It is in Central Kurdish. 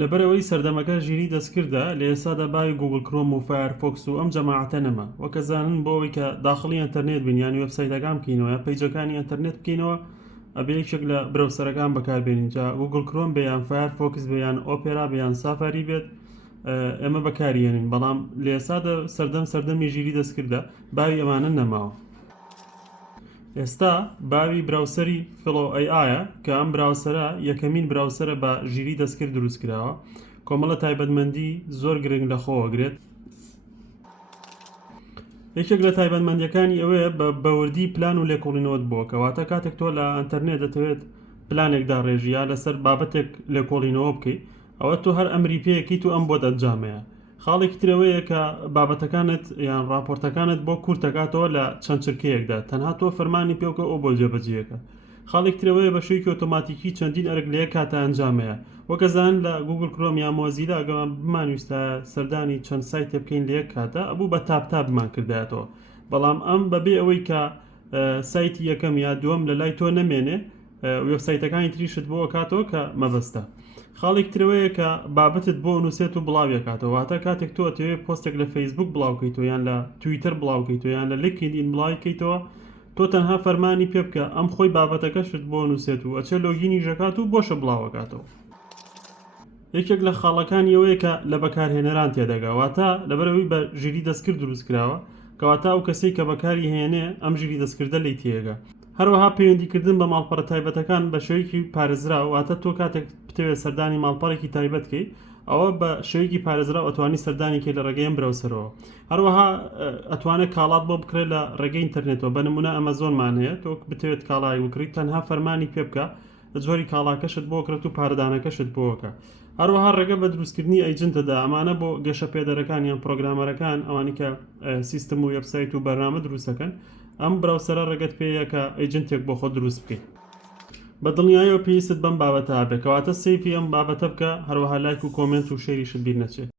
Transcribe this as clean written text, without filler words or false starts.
لەبەرەوەی سەردەمەکە ژیری دەستکردە لە ئێستادا باوی گوگل کرۆم و فایرفۆکس و ئەم جەماعەتە نەما وەکەزانن بۆ ئەوەی کە داخڵی ئینتەرنێت بنیانی وێبسایتەکان بکەینەوە پیجەکانی ئینتەرنێت بکەینەوە ئەبێ یەکێک لە برەوسەرەکان بەکاربێنین جا گوگل کرۆم بێیان فایرفۆکس بێیان ئۆپێرا بێیان سافاری بێت ئێمە بەکارهێنین بەڵام لە ئێستادا سەردەمی ژیری دەستکردە باوی ئەمانە نەماوە. ئێستا باوی براوسەری فڵۆ ئەیە کە ئەم براوسەرە یەکەمین براوسەرە بە ژیری دەستکرد دروست کراوە کۆمەڵە تایبەتمەندی زۆر گرنگ لە خۆوەگرێت. یەکێک لە تایبەتمەندیەکانی ئەوەیە بە بەوردی پلان و لێکۆڵینەوەت بووە کەواتە کاتێک تۆ لە ئەنتەرنێت دەتەوێت پلانێکدا ڕێژیا لەسەر بابەتێک لێکۆڵینەوە بکەیت ئەوە تۆ هەر ئەمری پێیەکەیت و ئەم بۆ دەنجامەیە. خاڵێکی ترەوەیە کە بابەتەکانت یان راپۆرتەکانت بۆ کورتەکاتەوە لە چەند چرکەیەکدا تەنها تۆ فەرمانی پێوکە ئەو بۆ جێبەجێەکە. خاڵێک ترەوەیە بە شوویکی ئۆتۆماتیکی چەندین ئەرک لە یەک کاتە ئەنجامەیە وەکەزان لە گوگل کرۆم یا مۆزیلا ئەگەمان بمانویستە سەردانی چەند سایتێ بکەین لە یەک کاتە ئەبوو بە تاپتاپمان کردایەتەوە بەڵام ئەم بەبێ ئەوەی کە سایتی یەکەم یا دووەم لە لای تۆ نەمێنێ وێبسایتەکانی تریشت بۆ کاتەوە کە مەبەستە. خاڵێک ترەوەیە کە بابەتت بۆ نووسێت و بڵاویەکاتەوە واتە کاتێک تۆ ئەتەوێت پۆستێک لە فەیسبوک بڵاوکەیتەوە یان لە تویتر بڵاوکەیتەوە یان لە لینکدین بڵاوکەیتەوە تۆ تەنها فەرمانی پێ بکە ئەم خۆی بابەتەکەشت بۆ نووسێت و ئەچە لۆگینی ژەکات و بۆشە بڵاوەکاتەوە. یەکێک لە خاڵەکانی ئەوەیە کە لە بەکارهێنەران تێدەگا واتە لەبەرەوەی بە ژیری دەستکرد دروست کراوە کەواتە ئەو کەسەی کە بەکاری هێنێ ئەم ژیری دەستکردە لی تێگە. هەروەها پەیوەندیکردن بە ماڵپەڕە تایبەتەکان بە شێوەیەکی پارێزرا واتە تۆ کاتێک بتەوێت سەردانی ماڵپەڕێکی تایبەت بکەیت ئەوە بە شێوەیەکی پارێزرا ئەتوانی سەردانیکەی لە ڕێگەی ئەم برەوسەرەوە. هەروەها ئەتوانێت کاڵات بۆ بکرێت لە ڕێگەی ئینتەرنێتەوە بە نمونە ئەمەزۆنمان هەیە تۆ بتەوێت کاڵای وکریت تەنها فەرمانی پێ بکە جۆری کاڵاکەشت بۆ کرێت و پارەدانەکەشت بۆکە. هەروەها ڕێگە بە دروستکردنی ئەیجنتەدا ئەمانە بۆ گەشە پێدەرەکان یان پرۆگرامەرەکان ئەوانی کە سیستم و وێبسایت و بەرنامە دروستەکەن ئەم براوسەرە ڕێگەت پێیە کە ئەیجنتێک بۆ خۆ دروست بکەیت. بە دڵنیایەوە پێویستت بەم بابەتە بێت کەواتە سەیفی ئەم بابەتە بکە هەروەها لایک و کۆمنت و شێریشت بیر نەچێت.